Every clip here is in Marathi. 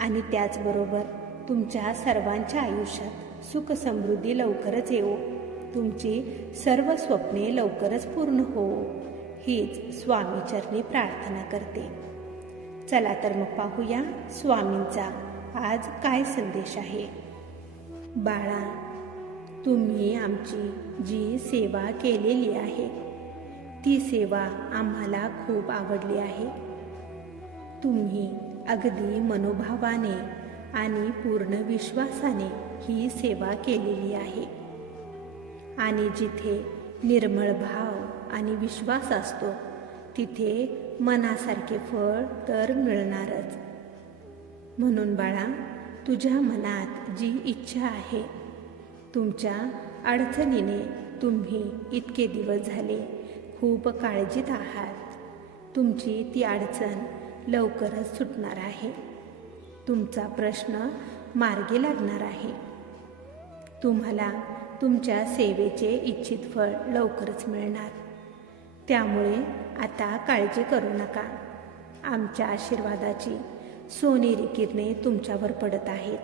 आणि त्याचबरोबर तुमच्या सर्वांच्या आयुष्यात सुख समृद्धी लवकरच येवो. तुमची सर्व स्वप्ने लवकरच पूर्ण हो हीच स्वामीचरणी प्रार्थना करते. चला तर मग पाहूया स्वामींचा आज काय संदेश आहे. बाळा तुम्ही आमची जी सेवा केलेली आहे ती सेवा आम्हाला खूप आवडली आहे. तुम्ही अगदी मनोभावाने आणि पूर्ण विश्वासाने ही सेवा केलेली आहे. आणि जिथे निर्मळ भाव आणि विश्वास असतो तिथे मनासारखे फळ तर मिळणारच. म्हणून बाळा तुझ्या मनात जी इच्छा आहे तुमच्या अडचणीने तुम्ही इतके दिवस झाले खूप काळजीत आहात. तुमची ती अडचण लवकरच सुटणार आहे. तुमचा प्रश्न मार्गी लागणार आहे. तुम्हाला तुमच्या सेवेचे इच्छित फळ लवकरच मिळणार. त्यामुळे आता काळजी करू नका. आमच्या आशीर्वादाची सोनेरी किरणे तुमच्यावर पडत आहेत.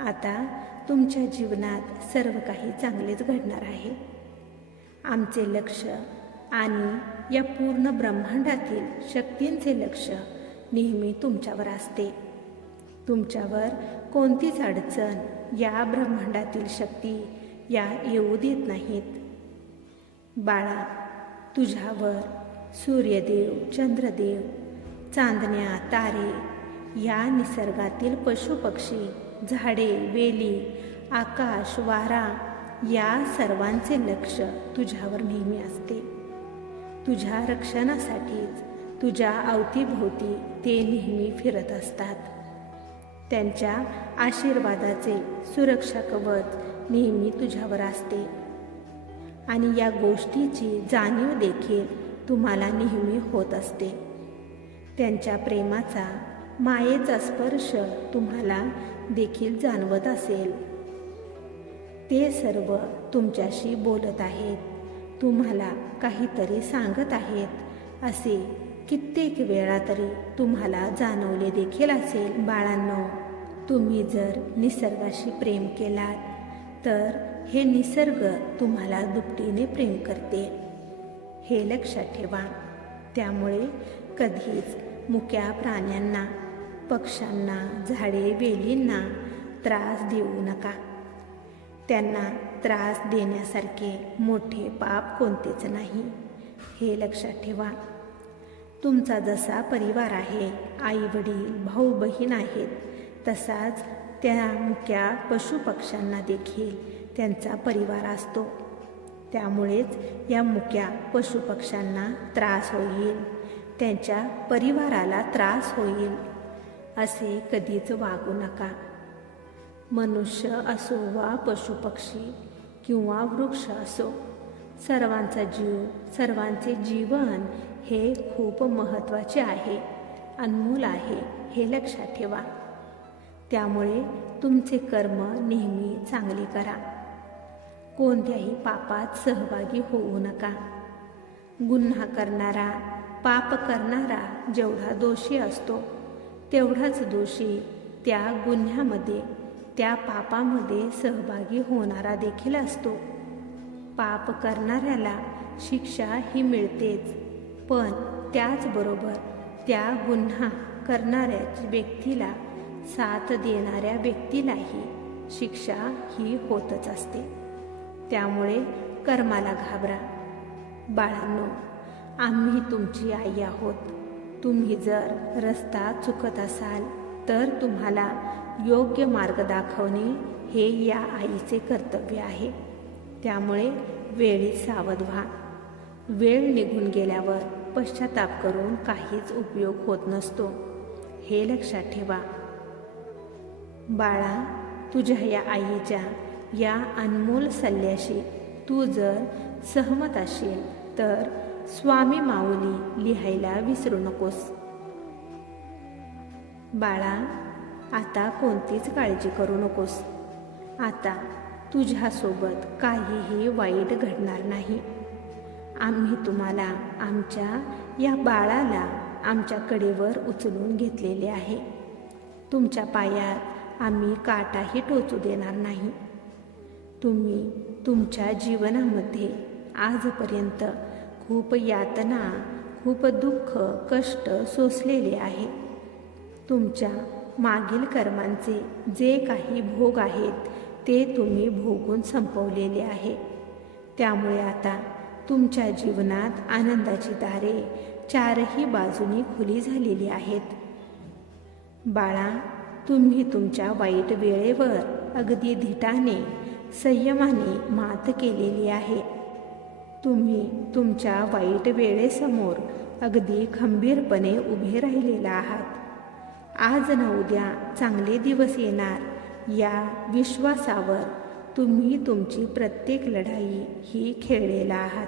आता तुमच्या जीवनात सर्व काही चांगलेच घडणार आहे. आमचे लक्ष आणि या पूर्ण ब्रह्मांडातील शक्तींचे लक्ष नेहमी तुमच्यावर असते. तुमच्यावर कोणतीच अडचण या ब्रह्मांडातील शक्ती या येऊ देत नाहीत. बाळा तुझ्यावर सूर्यदेव चंद्रदेव चांदण्या तारे या निसर्गातील पशुपक्षी झाडे वेली आकाश वारा या सर्वांचे लक्ष तुझ्यावर नेहमी असते. तुझ्या रक्षणासाठीच तुझ्या अवतीभोवती ते नेहमी फिरत असतात. त्यांच्या आशीर्वादाचे सुरक्षा कवच नेहमी तुझ्यावर असते. आणि या गोष्टीची जाणीव देखील तुम्हाला नेहमी होत असते. त्यांच्या प्रेमाचा मायेचा स्पर्श तुम्हाला देखील जाणवत असेल. ते सर्व तुमच्याशी बोलत आहेत. तुम्हाला काहीतरी सांगत आहेत. असे कित्येक वेळा तरी तुम्हाला जाणवले देखील असेल बाळांनो. तुम्ही जर निसर्गाशी प्रेम केलात तर हे निसर्ग तुम्हाला दुपटीने प्रेम करते. हे लक्षात ठेवा. त्यामुळे कधीच मुक्या प्राण्यांना पक्ष्यांना झाडे वेलींना त्रास देऊ नका. त्यांना त्रास देण्यासारखे मोठे पाप कोणतेच नाही. हे लक्षात ठेवा. तुमचा जसा परिवार आहे आई वडील भाऊ बहीण आहेत तसाच त्या मुक्या पशुपक्ष्यांना देखील त्यांचा परिवार असतो. त्यामुळेच या मुक्या पशुपक्ष्यांना त्रास होईल. त्यांच्या परिवाराला त्रास होईल. असे कधीच वागू नका. मनुष्य असो वा पशुपक्षी किंवा वृक्ष असो सर्वांचा जीव सर्वांचे जीवन हे खूप महत्त्वाचे आहे. अनमोल आहे हे लक्षात ठेवा. त्यामुळे तुमचे कर्म नेहमी चांगले करा. कोणत्याही पापात सहभागी होऊ नका. गुन्हा करणारा पाप करणारा जेवढा दोषी असतो तेवढाच दोषी त्या गुन्ह्यामध्ये त्या पापामध्ये सहभागी होणारा देखील असतो. पाप करणाऱ्याला शिक्षा ही मिळतेच. पण त्याचबरोबर त्या गुन्हा करणाऱ्या व्यक्तीला साथ देणाऱ्या व्यक्तीलाही शिक्षा ही होतच असते. त्यामुळे कर्माला घाबरा. बाळांनो आम्ही तुमची आई आहोत. तुम्ही जर रस्ता चुकत असाल तर तुम्हाला योग्य मार्ग दाखवणे हे या आईचे कर्तव्य आहे. त्यामुळे वेळी सावध व्हा. वेळ निघून गेल्यावर पश्चाताप करून काहीच उपयोग होत नसतो. हे लक्षात ठेवा. बाळा तुझ्या या आईच्या या अनमोल सल्ल्याशी तू जर सहमत असेल तर स्वामी माऊली लिहायला विसरू नकोस. बाळा आता कोणतीच काळजी करू नकोस. आता तुझ्यासोबत काहीही वाईट घडणार नाही. आम्ही तुम्हाला आमच्या या बाळाला आमच्या कडेवर उचलून घेतलेले आहे. तुमच्या पायात आम्ही काटाही टोचू देणार नाही. तुम्ही तुमच्या जीवनामध्ये आजपर्यंत खूप यातना खूप दुःख कष्ट सोसलेले आहे. तुमच्या मागील कर्मांचे जे काही भोग आहेत ते तुम्ही भोगून संपवलेले आहे. त्यामुळे आता तुमच्या जीवनात आनंदाची दारे चारही बाजूनी खुली झालेली आहेत. बाळा तुम्ही तुमच्या वाईट वेळेवर अगदी धिटाने संयमाने मात केलेली आहे. तुम्ही तुमच्या वाईट वेळेसमोर अगदी खंबीरपणे उभे राहिलेला आहात. आज न उद्या चांगले दिवस येणार. या विश्वासावर तुम्ही तुमची प्रत्येक लढाई ही खेळलेला आहात.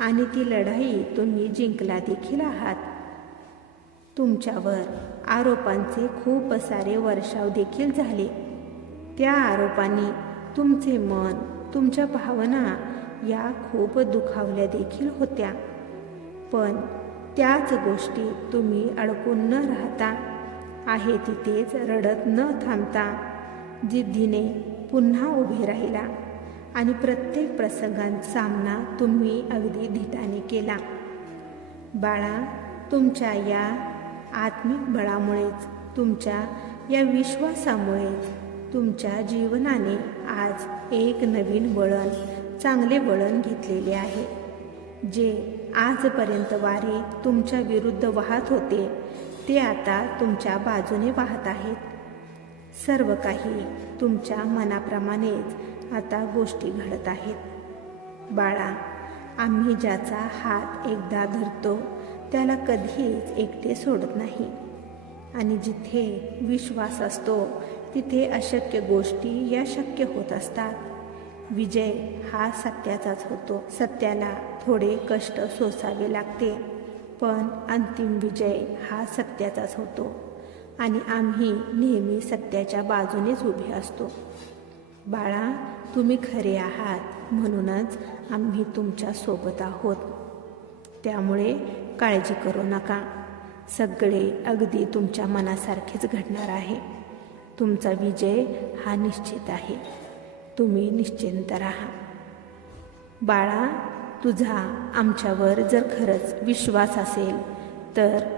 आणि ती लढाई तुम्ही जिंकला देखील आहात. तुमच्यावर आरोपांचे खूप सारे वर्षाव देखील झाले. त्या आरोपांनी तुमचे मन तुमच्या भावना या खूप दुखावल्या देखील होत्या. पण त्याच गोष्टी तुम्ही अडकून न राहता आहे तिथेच रडत न थांबता जिद्दीने पुन्हा उभे राहिला आणि प्रत्येक प्रसंगांचा सामना तुम्ही अगदी धीटाने केला. बाळा तुमच्या या आत्मिक बळामुळेच तुमच्या या विश्वासामुळेच तुमच्या जीवनाने आज एक नवीन वळण चांगले वळण घेतलेले आहे. जे आजपर्यंत वारे तुमच्या विरुद्ध वाहत होते ते आता तुमच्या बाजूने वाहत आहेत. सर्व काही तुमच्या मनाप्रमाणेच आता गोष्टी घडत आहेत. बाळा आम्ही ज्याचा हात एकदा धरतो त्याला कधीच एकटे सोडत नाही. आणि जिथे विश्वास असतो तिथे अशक्य गोष्टी या शक्य होत असतात. विजय हा सत्याचाच होतो. सत्याला थोडे कष्ट सोसावे लागते पण अंतिम विजय हा सत्याचाच होतो. आणि आम्ही नेहमी सत्याच्या बाजूनेच उभे असतो. बाळा तुम्ही खरे आहात म्हणूनच आम्ही तुमच्यासोबत आहोत. त्यामुळे काळजी करू नका. सगळे अगदी तुमच्या मनासारखेच घडणार आहे. तुमचा विजय हा निश्चित आहे. तुम्ही निश्चिंत राहा. बाळा तुझा आमच्यावर जर खरंच विश्वास असेल तर